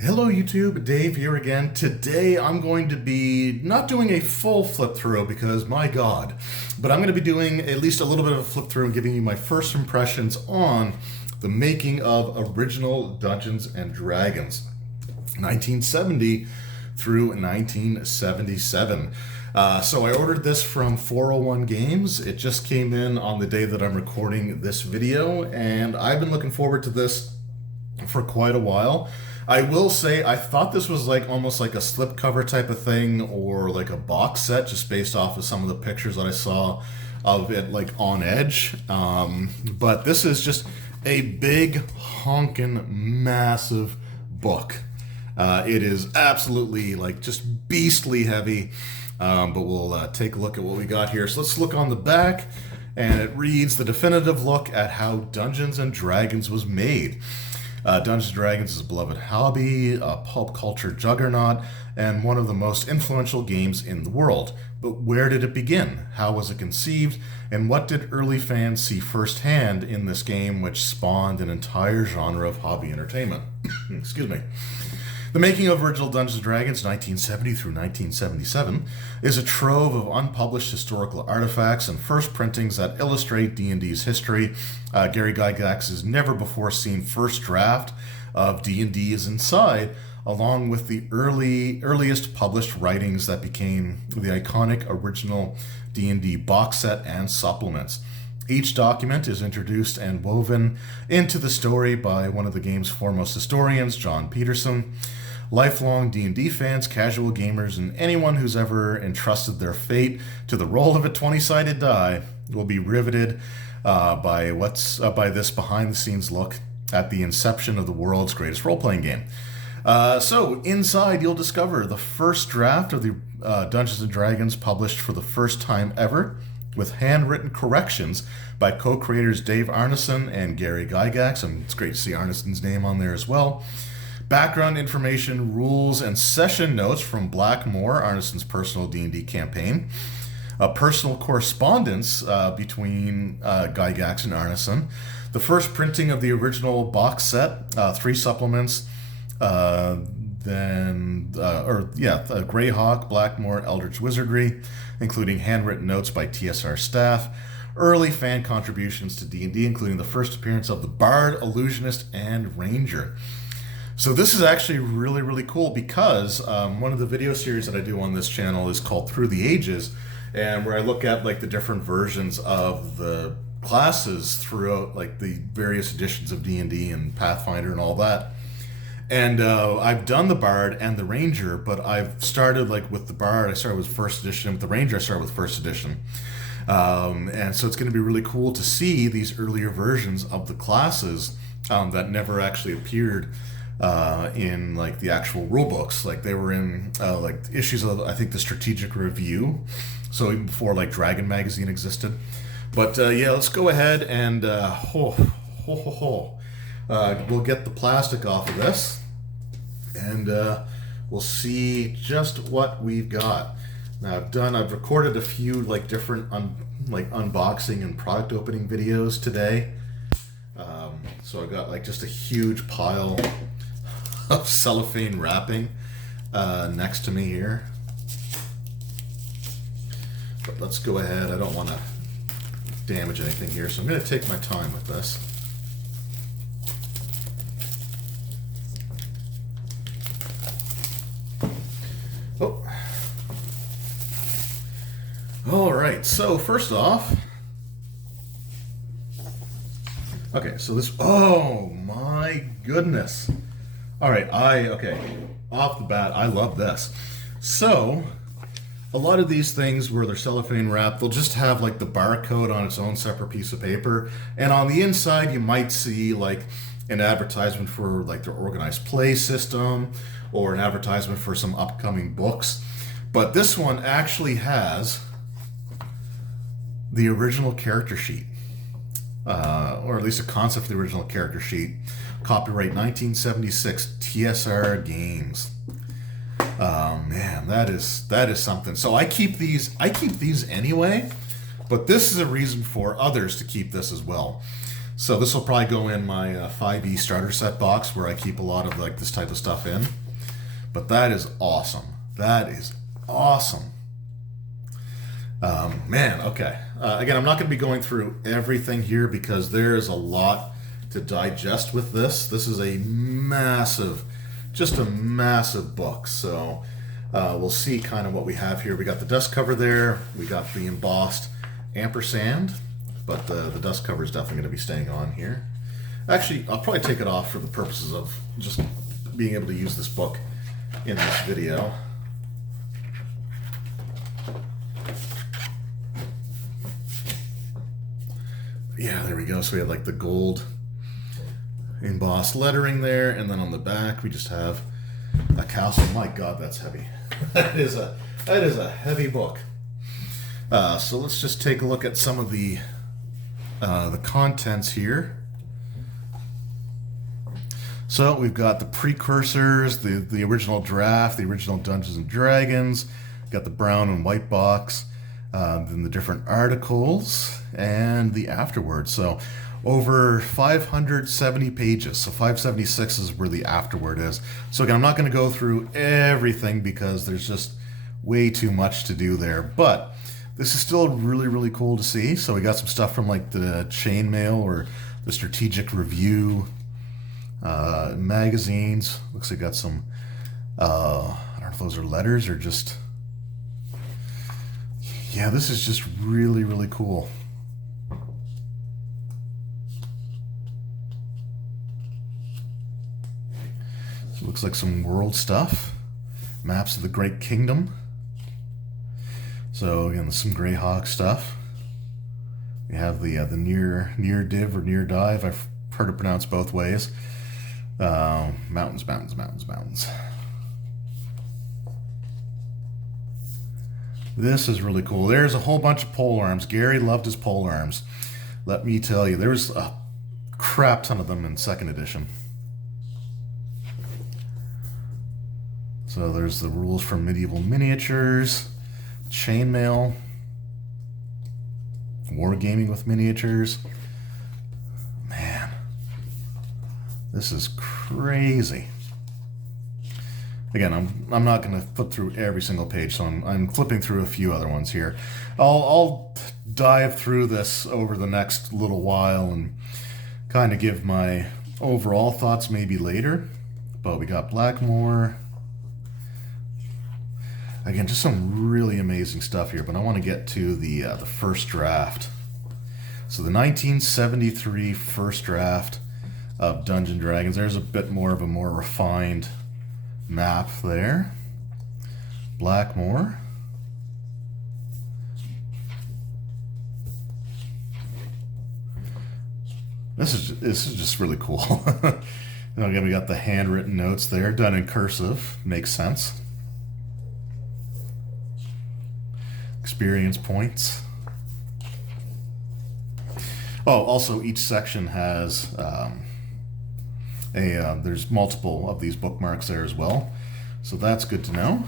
Hello YouTube, Dave here again. Today I'm going to be not doing a full flip through because my god, but I'm going to be doing at least a little bit of a flip through and giving you my first impressions on the making of original Dungeons and Dragons 1970 through 1977. So I ordered this from 401 Games. It just came in on the day that I'm recording this video, and I've been looking forward to this for quite a while. I will say I thought this was like almost like a slipcover type of thing or like a box set just based off of some of the pictures that I saw of it like on Edge. But this is just a big honkin' massive book. It is absolutely like just beastly heavy. But we'll take a look at what we got here. So let's look on the back, and it reads the definitive look at how Dungeons and Dragons was made. Dungeons & Dragons is a beloved hobby, a pulp culture juggernaut, and one of the most influential games in the world. But where did it begin? How was it conceived? And what did early fans see firsthand in this game, which spawned an entire genre of hobby entertainment? Excuse me. The making of original Dungeons & Dragons 1970 through 1977 is a trove of unpublished historical artifacts and first printings that illustrate D&D's history. Gary Gygax's never-before-seen first draft of D&D is inside, along with the earliest published writings that became the iconic original D&D box set and supplements. Each document is introduced and woven into the story by one of the game's foremost historians, John Peterson. Lifelong D&D fans, casual gamers, and anyone who's ever entrusted their fate to the roll of a 20-sided die will be riveted by this behind-the-scenes look at the inception of the world's greatest role-playing game. So inside, you'll discover the first draft of the Dungeons & Dragons published for the first time ever, with handwritten corrections by co-creators Dave Arneson and Gary Gygax, and it's great to see Arneson's name on there as well. Background information, rules, and session notes from Blackmore, Arneson's personal D&D campaign. A personal correspondence between Gygax and Arneson. The first printing of the original box set, 3 supplements, Greyhawk, Blackmore, Eldritch Wizardry, including handwritten notes by TSR staff. Early fan contributions to D&D, including the first appearance of the Bard, Illusionist, and Ranger. So this is actually really, really cool because one of the video series that I do on this channel is called Through the Ages, and where I look at like the different versions of the classes throughout like the various editions of D&D and Pathfinder and all that. And I've done the Bard and the Ranger, but I've started like with the Bard, I started with first edition. With the Ranger, I started with first edition. And so it's going to be really cool to see these earlier versions of the classes that never actually appeared in like the actual rule books. Like they were in like issues of, I think, the Strategic Review, so even before like Dragon Magazine existed. But yeah, let's go ahead and we'll get the plastic off of this, and we'll see just what we've got. Now I've recorded a few like different unboxing and product opening videos today. So I got like just a huge pile of cellophane wrapping next to me here. But let's go ahead. I don't want to damage anything here, so I'm going to take my time with this. Oh. All right. So first off, okay. So this. Oh my goodness. All right, off the bat, I love this. So, a lot of these things where they're cellophane wrapped, they'll just have like the barcode on its own separate piece of paper. And on the inside, you might see like an advertisement for like their organized play system or an advertisement for some upcoming books. But this one actually has the original character sheet, or at least a concept of the original character sheet. Copyright 1976, TSR Games. Man, that is something. So I keep these anyway, but this is a reason for others to keep this as well. So this will probably go in my 5e starter set box where I keep a lot of like this type of stuff in. But that is awesome. That is awesome. Man, okay. Again, I'm not going to be going through everything here because there is a lot to digest with this. This is a massive, just a massive book. So we'll see kind of what we have here. We got the dust cover there. We got the embossed ampersand, but the dust cover is definitely going to be staying on here. Actually, I'll probably take it off for the purposes of just being able to use this book in this video. Yeah, there we go. So we have like the gold embossed lettering there, and then on the back we just have a castle. My God, that's heavy. that is a heavy book. So let's just take a look at some of the contents here. So we've got the precursors, the original draft, the original Dungeons and Dragons. Got the brown and white box, then the different articles, and the afterword. So over 570 pages. So 576 is where the afterword is. So again, I'm not going to go through everything because there's just way too much to do there. But this is still really, really cool to see. So we got some stuff from like the Chainmail or the Strategic Review magazines. Looks like got some, I don't know if those are letters or just, yeah, this is just really, really cool. So it looks like some world stuff. Maps of the Great Kingdom. So again, some Greyhawk stuff. We have the near div or near dive. I've heard it pronounced both ways. Mountains, mountains, mountains, mountains. This is really cool. There's a whole bunch of pole arms. Gary loved his pole arms. Let me tell you, there's a crap ton of them in 2nd edition. So there's the rules for medieval miniatures, chainmail, wargaming with miniatures. Man, this is crazy. Again, I'm not going to flip through every single page, so I'm flipping through a few other ones here. I'll dive through this over the next little while and kind of give my overall thoughts maybe later. But we got Blackmore. Again, just some really amazing stuff here, but I want to get to the first draft. So the 1973 first draft of Dungeons & Dragons. There's a bit more of a more refined map there. Blackmore. This is just really cool. Again, we got the handwritten notes there, done in cursive. Makes sense. Experience points. Oh, also each section has there's multiple of these bookmarks there as well, so that's good to know.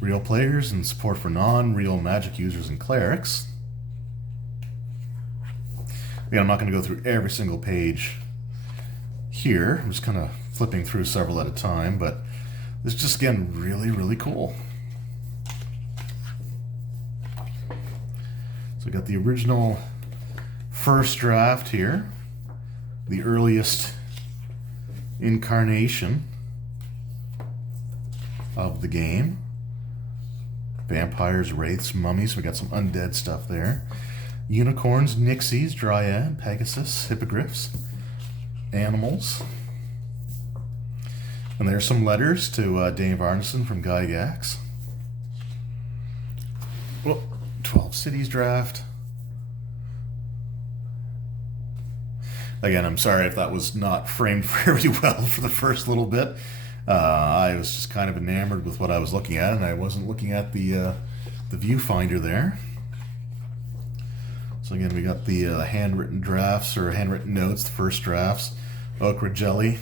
Real players and support for non-real magic users and clerics. Again, I'm not going to go through every single page here. I'm just kind of flipping through several at a time, but this is just, again, really, really cool. So we got the original first draft here, the earliest incarnation of the game. Vampires, wraiths, mummies. We got some undead stuff there. Unicorns, nixies, dryad, pegasus, hippogriffs, animals. And there's some letters to Dave Arneson from Gygax. Well, 12 cities draft. Again, I'm sorry if that was not framed very well for the first little bit. I was just kind of enamored with what I was looking at, and I wasn't looking at the viewfinder there. So again, we got the handwritten drafts or handwritten notes, the first drafts, Okra Jelly.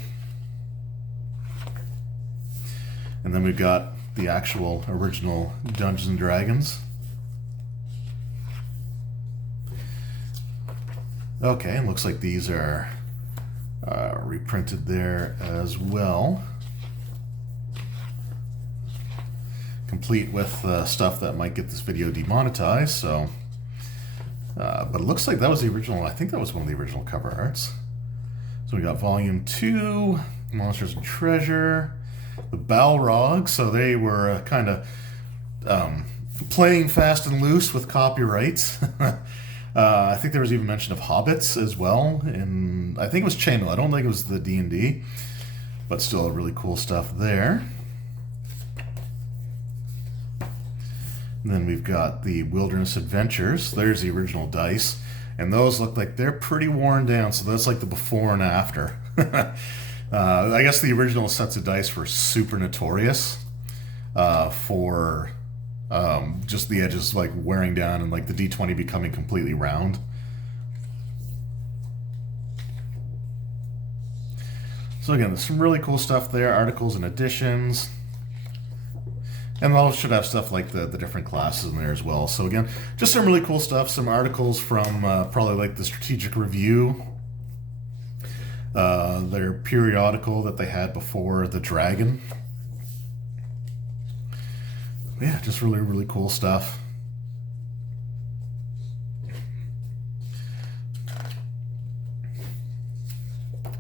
And then we've got the actual original Dungeons and Dragons. Okay, and looks like these are reprinted there as well. Complete with stuff that might get this video demonetized, so... but it looks like that was the original, I think that was one of the original cover arts. So we got Volume 2, Monsters and Treasure, the Balrog, so they were kind of playing fast and loose with copyrights. I think there was even mention of Hobbits as well, and I think it was Chainmail. I don't think it was the D&D, but still really cool stuff there. And then we've got the Wilderness Adventures. There's the original dice. And those look like they're pretty worn down, so that's like the before and after. I guess the original sets of dice were super notorious for just the edges like wearing down and like the D20 becoming completely round. So again, there's some really cool stuff there, articles and editions. And those should have stuff like the different classes in there as well. So again, just some really cool stuff. Some articles from probably like the Strategic Review, their periodical that they had before the Dragon. Yeah, just really, really cool stuff.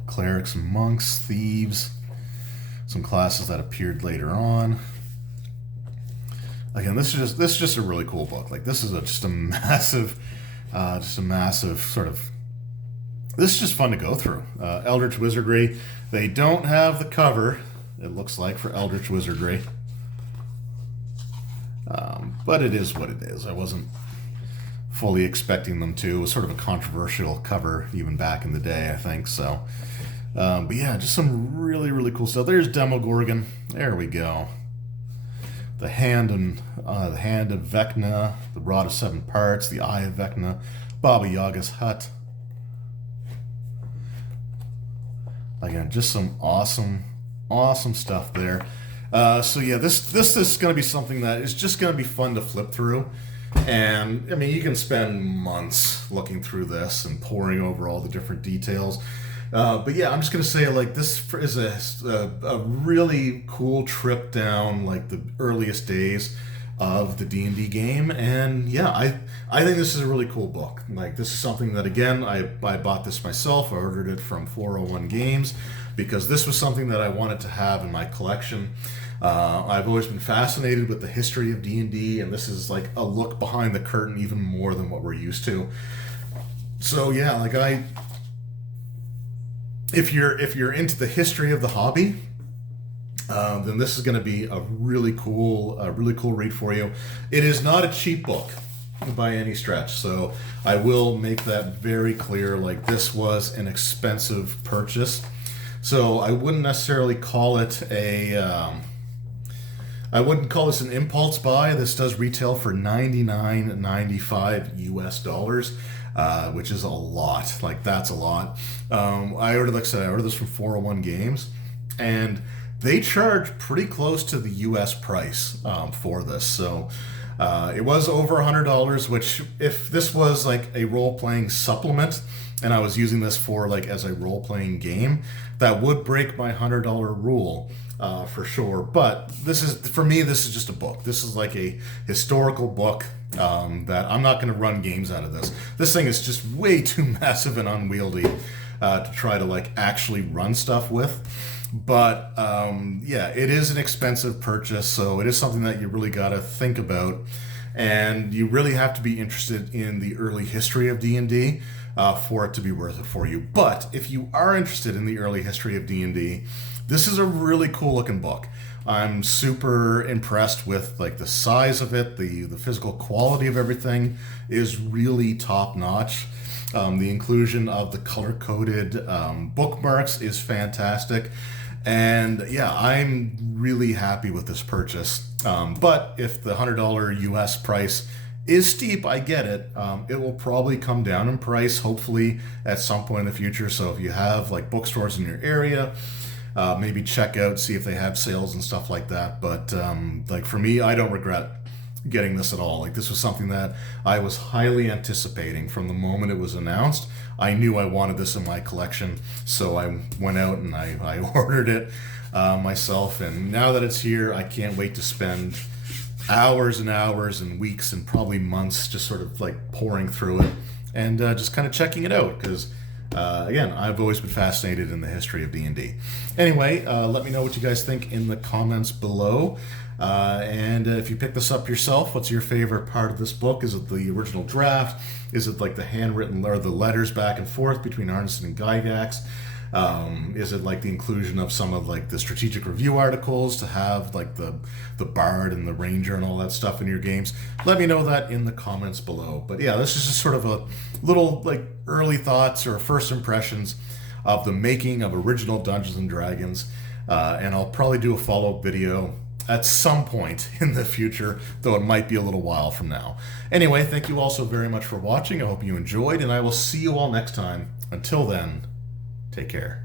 Clerics and monks, thieves, some classes that appeared later on. Again, this is just a really cool book. Like this is just a massive sort of. This is just fun to go through. Eldritch Wizardry. They don't have the cover, it looks like, for Eldritch Wizardry, but it is what it is. I wasn't fully expecting them to. It was sort of a controversial cover even back in the day, I think. So, but yeah, just some really, really cool stuff. There's Demogorgon. There we go. The hand of Vecna, the Rod of Seven Parts, the Eye of Vecna, Baba Yaga's hut. Again, just some awesome stuff there. So yeah, this is going to be something that is just going to be fun to flip through. And I mean, you can spend months looking through this and poring over all the different details. But yeah, I'm just going to say, like, this is a really cool trip down, like, the earliest days of the D&D game. And yeah, I think this is a really cool book. Like, this is something that, again, I bought this myself. I ordered it from 401 Games because this was something that I wanted to have in my collection. I've always been fascinated with the history of D&D, and this is like a look behind the curtain even more than what we're used to. So yeah, like if you're into the history of the hobby, then this is going to be a really cool read for you. It is not a cheap book by any stretch, so I will make that very clear. Like, this was an expensive purchase, so I wouldn't necessarily call it I wouldn't call this an impulse buy. This does retail for $99.95 US, which is a lot. Like, that's a lot. I ordered this from 401 Games, and they charge pretty close to the US price for this. So it was over $100, which, if this was like a role-playing supplement and I was using this for like as a role-playing game, that would break my $100 rule. For sure, but for me, this is just a book. This is like a historical book that I'm not going to run games out of this. This thing is just way too massive and unwieldy to try to like actually run stuff with. But yeah, it is an expensive purchase, so it is something that you really got to think about, and you really have to be interested in the early history of D&D for it to be worth it for you. But if you are interested in the early history of D&D, this is a really cool looking book. I'm super impressed with like the size of it. The physical quality of everything is really top notch. The inclusion of the color coded bookmarks is fantastic. And yeah, I'm really happy with this purchase. But if the $100 US price is steep, I get it. It will probably come down in price, hopefully, at some point in the future. So if you have like bookstores in your area, maybe check out, see if they have sales and stuff like that. But like for me, I don't regret getting this at all. Like, this was something that I was highly anticipating from the moment it was announced. I knew I wanted this in my collection, so I went out and I ordered it myself. And now that it's here, I can't wait to spend hours and hours and weeks and probably months just sort of like pouring through it and just kind of checking it out, because again, I've always been fascinated in the history of D&D. Anyway, let me know what you guys think in the comments below. And if you pick this up yourself, what's your favorite part of this book? Is it the original draft? Is it like the handwritten or the letters back and forth between Arneson and Gygax? Is it like the inclusion of some of like the strategic review articles to have like the bard and the ranger and all that stuff in your games? Let me know that in the comments below. But yeah, this is just sort of a little like early thoughts or first impressions of the making of original Dungeons and Dragons. And I'll probably do a follow-up video at some point in the future, though it might be a little while from now. Anyway, thank you all so very much for watching. I hope you enjoyed, and I will see you all next time. Until then, take care.